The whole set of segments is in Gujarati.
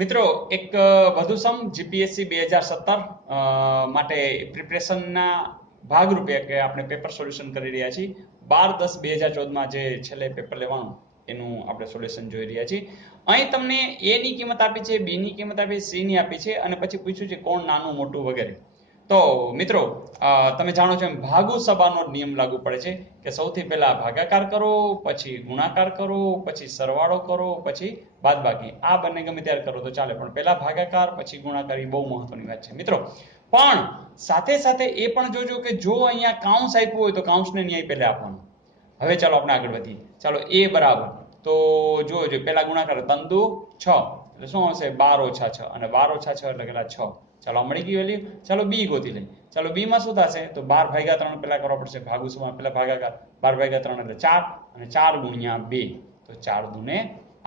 મિત્રો એક વધુ સમ જીપીએસસી 2017 માટે પ્રિપરેશનના ભાગરૂપે કે આપણે પેપર સોલ્યુશન કરી રહ્યા છીએ 12-10-2014 જે છેલ્લે પેપર લેવાનું એનું આપણે સોલ્યુશન જોઈ રહ્યા છીએ. અહીં તમને એ ની કિંમત આપી છે, બી ની કિંમત આપી છે, સી ની આપી છે અને પછી પૂછ્યું છે કોણ નાનું મોટું વગેરે. તો મિત્રો તમે જાણો છો એમ ભાગુ સબાનો નિયમ લાગુ પડે છે કે સૌથી પહેલા ભાગાકાર કરો, પછી ગુણાકાર કરો, પછી સરવાળો કરો, પછી બાદબાકી. આ બંને ગમે ત્યારે કરો તો ચાલે, પણ પહેલા ભાગાકાર પછી ગુણાકાર એ બહુ મહત્વની વાત છે મિત્રો. પણ સાથે સાથે એ પણ જોજો કે જો અહીંયા કાઉન્સ આપ્યું હોય તો કાઉન્સને ન્યાય પહેલા આપવાનું. હવે ચાલો આપણે આગળ વધીએ. ચાલો એ બરાબર, તો જોજો પહેલા ગુણાકાર 3 દુ 6 એટલે શું આવશે 12 - 6 અને 12 - 6 એટલે કેટલા 6. ચાલો મળી ગઈ વેલ્યુ. ચાલો બી ગોતી લઈએ. ચાલો બી માં શું થશે તો 12/3 પહેલા કરવા પડશે, ભાગુસમાં પહેલા ભાગાકાર 12/3 એટલે 4 અને 4 ગુણ્યા 2 તો 4 દુને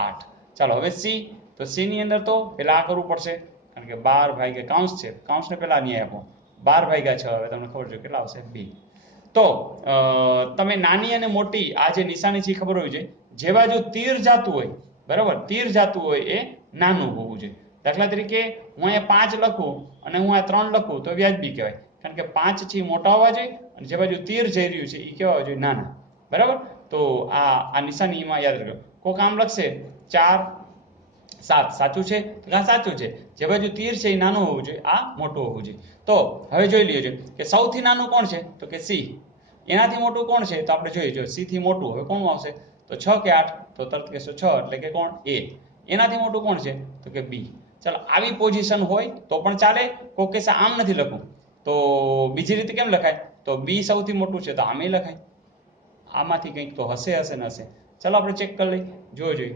8. ચાલો હવે સી, તો સી ની અંદર તો પહેલા આ કરવું પડશે કારણ કે 12 કાઉન્સ છે, કાઉન્સને પહેલા ન્યાય આપો. 12/6 હવે તમને ખબર છે કેટલા આવશે 2. તો તમે નાની અને મોટી આ જે નિશાની છે ખબર હોવી જોઈએ. જે બાજુ તીર જાતું હોય, બરાબર, તીર જાતું હોય એ નાનું હોવું જોઈએ. દાખલા તરીકે હું અહીંયા 5 લખું અને હું આ 3 લખું તો વ્યાજબી કહેવાય, કારણ કે 5 છે મોટા હોવા જોઈએ અને જે બાજુ તીર જઈ રહ્યું છે એ કેવા હોવા જોઈએ નાના. બરાબર, તો આ નિશાનીમાં યાદ રાખો. કોક આમ લખશે 4 7 સાચું છે તો આ સાચું છે, જે બાજુ તીર છે એ નાનું હોવું જોઈએ, આ મોટું હોવું જોઈએ. તો હવે જોઈ લઈએ કે સૌથી નાનું કોણ છે તો કે સી. એનાથી મોટું કોણ છે તો આપણે જોઈએ સી થી મોટું હવે કોણ આવશે તો 6 કે 8 તો તરત કહેશો 6 એટલે કે કોણ એ. એનાથી મોટું કોણ છે તો કે બી. ચાલો આવી પોઝિશન હોય તો પણ ચાલે, કોક કહેશે આમ નથી લખવું તો બીજી રીતે કેમ લખાય તો બી સૌથી મોટું છે તો આમે લખાય. આમાંથી કંઈક તો હશે ને હશે. ચાલો આપણે ચેક કરી લઈએ. જોઈએ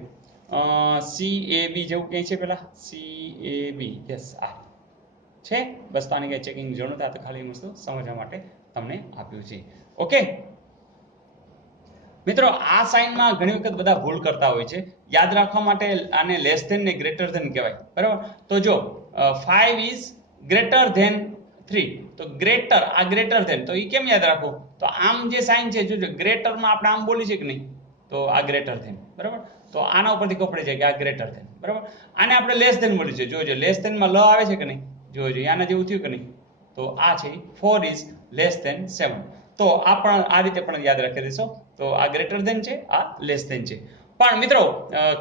સી એ બી જેવું કંઈ છે પેલા સી એ બી, યસ આ છે. બસ તો આની કંઈ ચેકિંગ જરૂર નથી, આ તો ખાલી વસ્તુ સમજવા માટે તમને આપ્યું છે. ઓકે મિત્રો, આ સાઇનમાં ઘણી વખત બધા ભૂલ કરતા હોય છે. યાદ રાખવા માટે આને લેસ ધેન ને ગ્રેટર ધેન કહેવાય, બરાબર. તો જો 5 ઇઝ ગ્રેટર ધેન 3 તો ગ્રેટર, આ ગ્રેટર ધેન તો એ કેમ યાદ રાખવું તો આમ જે સાઇન છે જોજો ગ્રેટરમાં આપણે આમ બોલી છે કે નહીં તો આ ગ્રેટર ધેન, બરાબર. તો આના ઉપરથી ખબર પડી જાય કે આ ગ્રેટર ધેન, બરાબર. આને આપણે લેસ ધેન બોલી છે, જોજો લેસ ધેનમાં લ આવે છે કે નહીં જોજો, આના જેવું થયું કે નહીં તો આ છે 4 ઇઝ લેસ ધેન 7. તો આ પણ આ રીતે પણ યાદ રાખી દેશો. તો આ ગ્રેટર ધેન છે, આ લેસ ધેન છે. પણ મિત્રો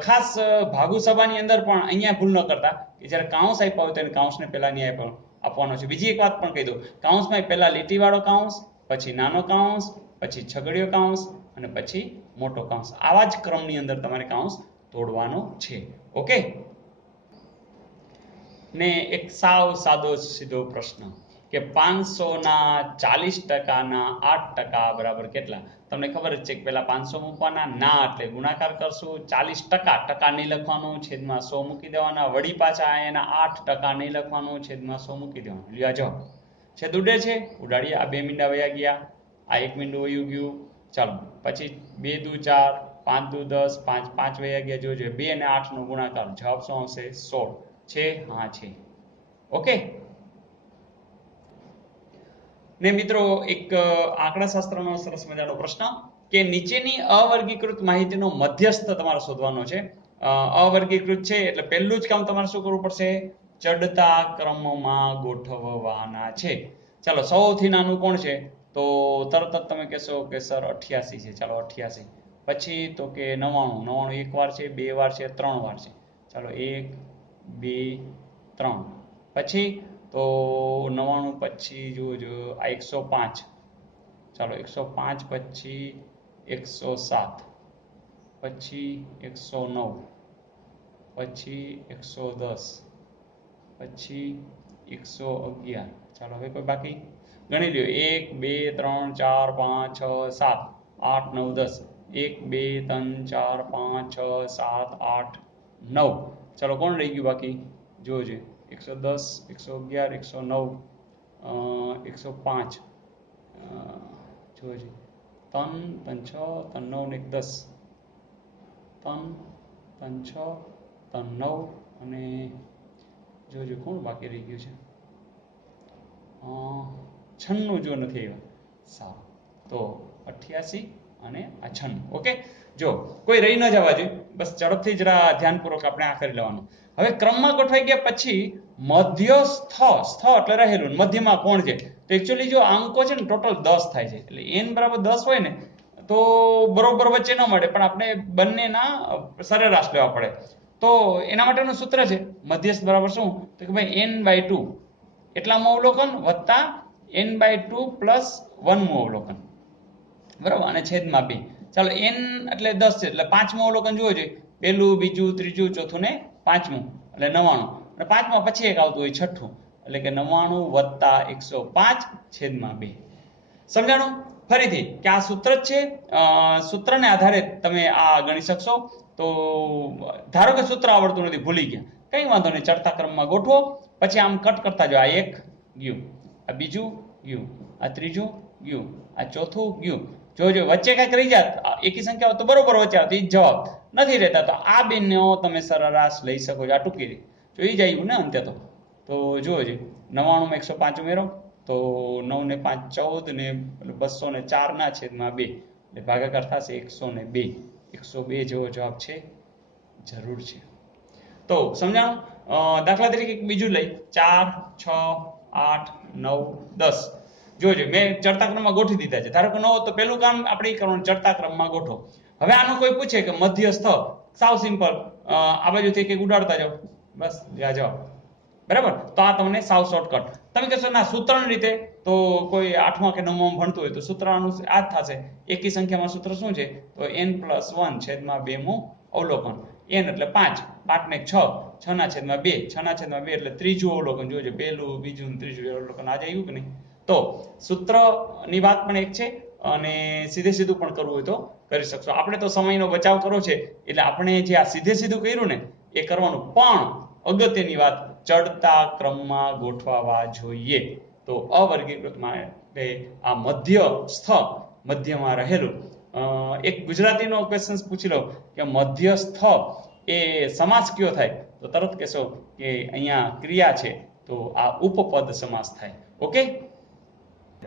ખાસ ભાગુ સભાની અંદર પણ અહીંયા ભૂલ ન કરતા કે જ્યારે કાઉન્સ આપ્યા હોય તો એને કાઉન્સને પહેલા ન્યાય આપવાનો છે. બીજી એક વાત પણ કહી દઉં, કાઉન્સમાં પહેલા લીટીવાળો કાઉન્સ, પછી નાનો કાઉન્સ, પછી છગડીયો કાઉન્સ અને પછી મોટો કાઉન્સ. આવા જ ક્રમની અંદર તમારે કાઉન્સ તોડવાનો છે. ઓકે, ને એક સાવ સાદો સીધો પ્રશ્ન કે 500ના 40%ના 8% બરાબર કેટલા? તમને ખબર જ છે કે પહેલા 500 મૂકવાના, ના એટલે ગુણાકાર કરશું, 40% ટકા નહીં લખવાનું, છેદમાં 100 મૂકી દેવાના, વળી પાછા એના 8% નહીં લખવાનું, છેદમાં 100 મૂકી દેવાનું. લ્યો જવાબ છેદ ઉડે છે, ઉડાડીએ. આ 2 મીંડા વયા ગયા, આ 1 મીંડું વયું ગયું. ચાલો પછી 2 દુ 4, 5 દુ 10, 5 5 વયા ગયા. જોજો 2 અને 8 નો ગુણાકાર, જવાબ શું આવશે 16 છે. હા છે. ઓકે ને મિત્રો એક આંકડાશાસ્ત્રનો સરસ મજાનો પ્રશ્ન કે નીચેની અવર્ગીકૃત માહિતીનો મધ્યસ્થ તમારે શોધવાનો છે. અવર્ગીકૃત છે એટલે પહેલું જ કામ તમારે શું કરવું પડશે ચડતા ક્રમમાં ગોઠવવાના છે. ચાલો સૌથી નાનું કોણ છે તો તરત જ તમે કહેશો કે સર 88 છે. ચાલો 88, પછી તો કે 99, 99 એક વાર છે, બે વાર છે, 3 વાર છે. ચાલો 1 2 3, પછી તો 99 પછી જોજો આ 105. ચાલો 105 પછી 107, પછી 109, પછી 110, પછી 111. ચાલો હવે કોઈ બાકી ગણી લ્યો 1 2 3 4 5 6 7 8 9 10, 1 2 3 4 5 6 7 8 9. ચાલો કોણ રહી ગયું બાકી જોજે 110 111 109 105 જોજે 3 3 6 3 9 ને 10, 3 3 6 3 9 અને જોજો કોણ બાકી રહી ગયું છે 96 જો નથી આવ્યા. સારું, તો 88 અને આ 96. ઓકે, જો કોઈ રહી ન જવા જોઈએ, બસ ઝડપથી જરા ધ્યાનપૂર્વક આપણે આ કરી લેવાનું. હવે ક્રમમાં ગોઠવાઈ ગયા પછી મધ્યસ્થ, સ્થ એટલે રહેલું, મધ્યમાં કોણ છે? તો એકચ્યુઅલી જો અંકો છે ને ટોટલ 10 થાય છે, એટલે n બરાબર 10 હોય ને તો બરોબર વચ્ચે ન મળે, પણ આપણે બંનેના સરેરાશ લેવા પડે. તો એના માટેનું સૂત્ર છે મધ્યસ્થ બરાબર શું? તો કે ભાઈ n/2 એટલામાં અવલોકન વત્તા n/2 પ્લસ 1 અવલોકન, બરાબર, અને છેદમાં 2. ચાલો n એટલે 10 છે, એટલે 5મું અવલોકન જોવો જોઈએ. પહેલું, બીજું, ત્રીજું, ચોથું ને 5મું, એટલે 99. અને 5માં પછી એક આવતું હોય છઠ્ઠું, એટલે કે 99 વત્તા 105 છેદમાં 2. સમજાણું? ફરીથી કે આ સૂત્ર જ છે, સૂત્રને આધારે તમે આ ગણી શકશો. તો ધારો કે સૂત્ર આવડતું નથી, ભૂલી ગયા, કઈ વાંધો નહીં, ચડતા ક્રમમાં ગોઠવો, પછી આમ કટ કરતા જાઓ. આ એક ગયું, આ બીજું ગયું, આ ત્રીજું ગયું, આ ચોથું ગયું. જો વચ્ચે કઈક રહી જાત એકી સંખ્યા તો બરોબર વચ્ચે આવતી જવાબ નથી રહેતા, તો આ બેનો તમે સરેરાશ લઈ શકો છો. આ ટૂંકી જોઈ જાય ને અંતે તો જુઓ છે 99 માં 105 ઉમેરો તો 9 ને 5 14 ને 204 ના છેદમાં 2, એટલે ભાગાકાર થશે 102. 102 જેવો જવાબ છે, જરૂર છે. તો સમજાણું? દાખલા તરીકે બીજું લઈ 4, 6, 8, 9, 10. જોજો મેં ચડતા ક્રમમાં ગોઠવી દીધા છે. ધારો કે 9 તો પેલું કામ આપણે કરવાનું, ચડતા ક્રમમાં ગોઠવો. હવે આનું કોઈ પૂછે કે મધ્યસ્થ, સાવ સિમ્પલ, આ બાજુથી કંઈક ઉડાડતા જાઓ, બસ આ જવાબ, બરાબર. તો આ તમને સાવ શોર્ટકટ. તમે કહેશો ના સૂત્રની રીતે, તો કોઈ 8મા કે 9માં ભણતું હોય તો સૂત્રનું આ જ થશે. એકી સંખ્યામાં સૂત્ર શું છે? તો n+1 છેદમાં 2મું અવલોકન. n એટલે 5, 5 ને 6, 6 ના છેદમાં 2, 6 ના છેદમાં 2 એટલે ત્રીજું અવલોકન. જોજો પહેલું, બીજું, ત્રીજું અવલોકન આજે આવ્યું કે નહીં? તો સૂત્રની વાત પણ એક છે, અને સીધે સીધું પણ કરવું હોય તો કરી શકશો. આપણે તો સમયનો બચાવ કરવો છે, એટલે આપણે જે આ સીધે સીધું કર્યું ને એ કરવાનું. પણ અગત્યની વાત, ચડતા ક્રમમાં ગોઠવાવા જોઈએ. તો અવર્ગીકૃત માટે આ મધ્યસ્થ, મધ્યમાં રહેલું. એક ગુજરાતીનો ક્વેશ્ચન પૂછી લો કે મધ્યસ્થ એ સમાસ કયો થાય? તો તરત કહેશો કે અહીંયા ક્રિયા છે, તો આ ઉપપદ સમાસ થાય. ઓકે.